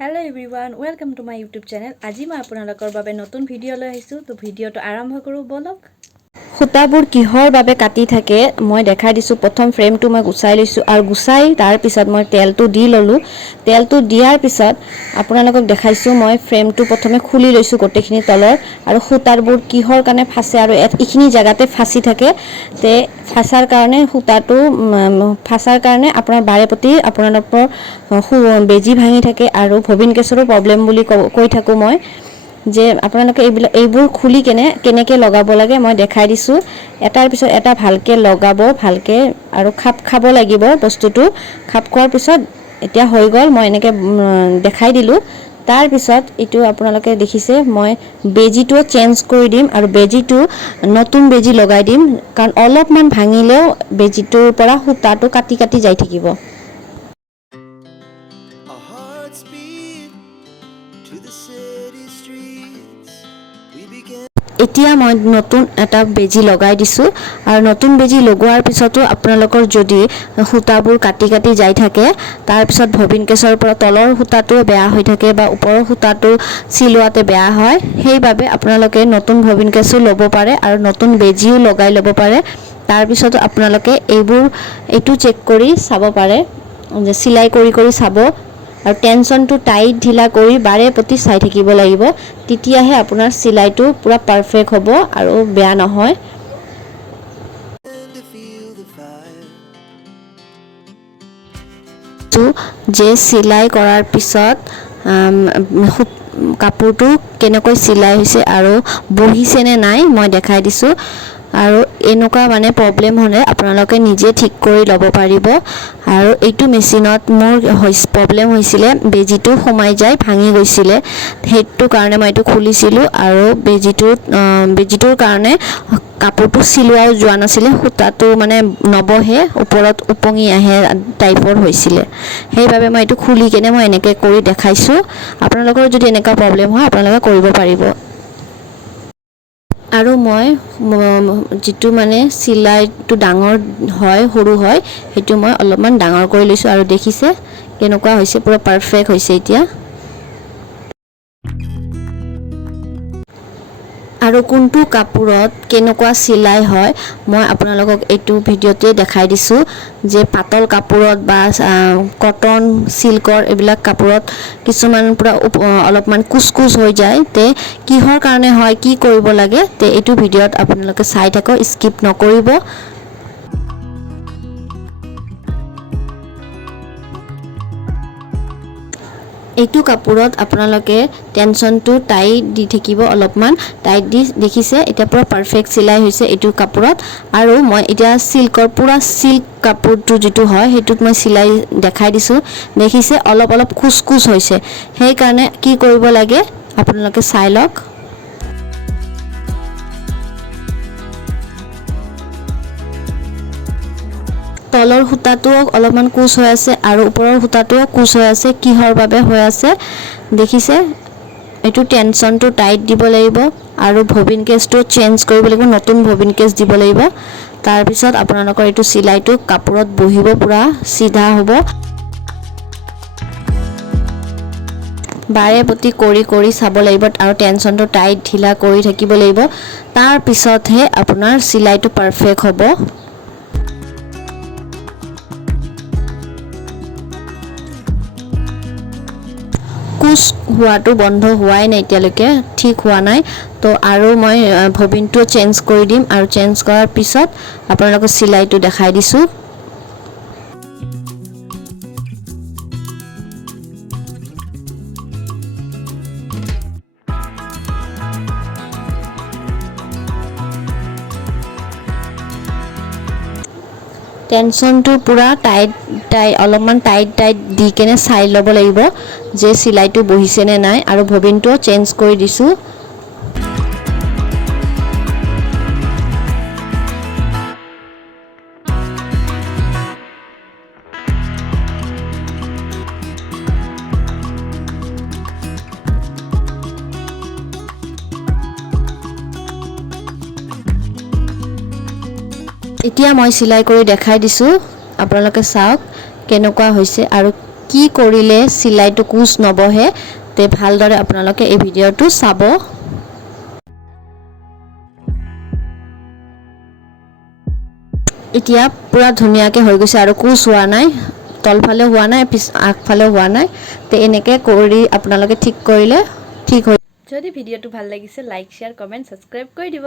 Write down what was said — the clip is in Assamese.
Hello everyone, welcome to my YouTube channel. আজি মই আপোনালোকৰ বাবে নতুন ভিডিঅ' লৈ আহিছোঁ তো ভিডিঅ'টো আৰম্ভ কৰোঁ বলক। খুঁটাবোৰ কিহৰ বাবে কাটি থাকে মই দেখাই দিছোঁ। প্ৰথম ফ্ৰেমটো মই গুচাই লৈছোঁ আৰু গুচাই তাৰ পিছত মই তেলটো দি ল'লোঁ। তেলটো দিয়াৰ পিছত আপোনালোকক দেখাইছোঁ মই ফ্ৰেমটো প্ৰথমে খুলি লৈছোঁ গোটেইখিনি তলৰ আৰু খুঁটাবোৰ কিহৰ কাৰণে ফাঁচে আৰু এইখিনি জেগাতে ফাঁচি থাকে তে ফাঁচাৰ কাৰণে খুঁটাটো ফাঁচাৰ কাৰণে আপোনাৰ বাৰে প্ৰতি আপোনালোকৰ বেজি ভাঙি থাকে আৰু ভবিন কেছৰো প্ৰব্লেম বুলি কৈ থাকোঁ মই যে আপোনালোকে এইবোৰ খুলি কেনেকৈ লগাব লাগে মই দেখাই দিছোঁ। এটাৰ পিছত এটা ভালকৈ লগাব ভালকৈ আৰু খাব লাগিব বস্তুটো। খাপ খোৱাৰ পিছত এতিয়া হৈ গ'ল মই এনেকৈ দেখাই দিলোঁ। তাৰপিছত এইটো আপোনালোকে দেখিছে মই বেজিটো চেঞ্জ কৰি দিম আৰু বেজিটো নতুন বেজি লগাই দিম কাৰণ অলপমান ভাঙিলেও বেজিটোৰ পৰা সূতাটো কাটি কাটি যাই থাকিব। এতিয়া মই নতুন এটা বেজি লগাই দিছোঁ আৰু নতুন বেজি লগোৱাৰ পিছতো আপোনালোকৰ যদি সূতাবোৰ কাটি কাটি যাই থাকে তাৰপিছত ভবিন কেছৰ পৰা তলৰ সূতাটো বেয়া হৈ থাকে বা ওপৰৰ সূতাটো চিলোৱাতে বেয়া হয়, সেইবাবে আপোনালোকে নতুন ভবিন কেছো ল'ব পাৰে আৰু নতুন বেজিও লগাই ল'ব পাৰে। তাৰপিছতো আপোনালোকে এইটো চেক কৰি চাব পাৰে যে চিলাই কৰি কৰি চাব আৰু টেনশ্যনটো টাইট ঢিলা কৰি বাৰে প্ৰতি চাই থাকিব লাগিব, তেতিয়াহে আপোনাৰ চিলাইটো পূৰা পাৰফেক্ট হ'ব আৰু বেয়া নহয়। যে চিলাই কৰাৰ পিছত কাপোৰটো কেনেকৈ চিলাই হৈছে আৰু বহিছেনে নাই মই দেখাই দিছোঁ। আৰু এনেকুৱা মানে প্ৰব্লেম হ'লে আপোনালোকে নিজে ঠিক কৰি ল'ব পাৰিব। আৰু এইটো মেচিনত মোৰ প্ৰব্লেম হৈছিলে বেজিটো সোমাই যায় ভাঙি গৈছিলে, সেইটো কাৰণে মই এইটো খুলিছিলোঁ আৰু বেজিটোৰ কাৰণে কাপোৰটো চিলোৱাও যোৱা নাছিলে, সূতাটো মানে নবহে ওপৰত উপঙি আহে টাইপৰ হৈছিলে। সেইবাবে মই এইটো খুলি মই এনেকৈ কৰি দেখাইছোঁ। আপোনালোকৰ যদি এনেকুৱা প্ৰব্লেম হয় আপোনালোকে কৰিব পাৰিব। আৰু মই যিটো মানে চিলাইটো ডাঙৰ হয় সৰু হয় সেইটো মই অলপমান ডাঙৰ কৰি লৈছোঁ আৰু দেখিছে কেনেকুৱা হৈছে পূৰা পাৰফেক্ট হৈছে এতিয়া। আৰু কোনটো কাপোৰত কেনেকুৱা চিলাই হয় মই আপোনালোকক এইটো ভিডিঅ'তে দেখাই দিছোঁ যে পাতল কাপোৰত বা কটন চিল্কৰ এইবিলাক কাপোৰত কিছুমান পূৰা অলপমান কুচকুচ হৈ যায় তে কিহৰ কাৰণে হয় কি কৰিব লাগে তে এইটো ভিডিঅ'ত আপোনালোকে চাই থাকক, স্কিপ নকৰিব। এইটো কাপোৰত আপোনালোকে টেনশ্যনটো টাইট দি থাকিব, অলপমান টাইট দি দেখিছে এতিয়া পূৰা পাৰফেক্ট চিলাই হৈছে এইটো কাপোৰত। আৰু মই এতিয়া পূৰা চিল্ক কাপোৰটো যিটো হয় সেইটোত মই চিলাই দেখাই দিছোঁ, দেখিছে অলপ অলপ কুচকুচ হৈছে, সেইকাৰণে কি কৰিব লাগে আপোনালোকে চাই লওক। তলৰ সূতাটোও অলপমান কুচ হৈ আছে আৰু ওপৰৰ সূতাটোও কুচ হৈ আছে, কিহৰ বাবে হৈ আছে দেখিছে। এইটো টেনশ্যনটো টাইট দিব লাগিব আৰু ভবিন কেছটো চেঞ্জ কৰিব লাগিব, নতুন ভবিন কেছ দিব লাগিব। তাৰপিছত আপোনালোকৰ এইটো চিলাইটো কাপোৰত বহিব, পূৰা চিধা হ'ব। বাৰে প্ৰতি কৰি কৰি চাব লাগিব আৰু টেনশ্যনটো টাইট ঢিলা কৰি থাকিব লাগিব, তাৰপিছতহে আপোনাৰ চিলাইটো পাৰফেক্ট হ'ব। কুচ হোৱাটো বন্ধ হোৱাই নাই এতিয়ালৈকে, ঠিক হোৱা নাই তো আৰু মই ভবিনটো চেঞ্জ কৰি দিম আৰু চেঞ্জ কৰাৰ পিছত আপোনালোকক চিলাইটো দেখাই দিছোঁ। টেনশ্যনটো পূৰা অলপমান টাইট দি চাই ল'ব লাগিব যে চিলাইটো বহিছেনে নাই আৰু ভবিনটো চেঞ্জ কৰি দিছোঁ। এতিয়া মই চিলাই কৰি দেখাই দিছোঁ, আপোনালোকে চাওক কেনেকুৱা হৈছে আৰু কি কৰিলে চিলাইটো কুচ নবহে তে ভালদৰে আপোনালোকে এই ভিডিঅ'টো চাব এতিয়া পুৰা ধুনীয়াকৈ হৈ গৈছে আৰু কুচ হোৱা নাই তলফালে হোৱা নাই আগফালে হোৱা নাই তে এনেকৈ কৰি আপোনালোকে ঠিক কৰিলে ঠিক হৈ যদি ভিডিঅ'টো ভাল লাগিছে লাইক শ্বেয়াৰ কমেণ্ট ছাবস্ক্ৰাইব কৰি দিব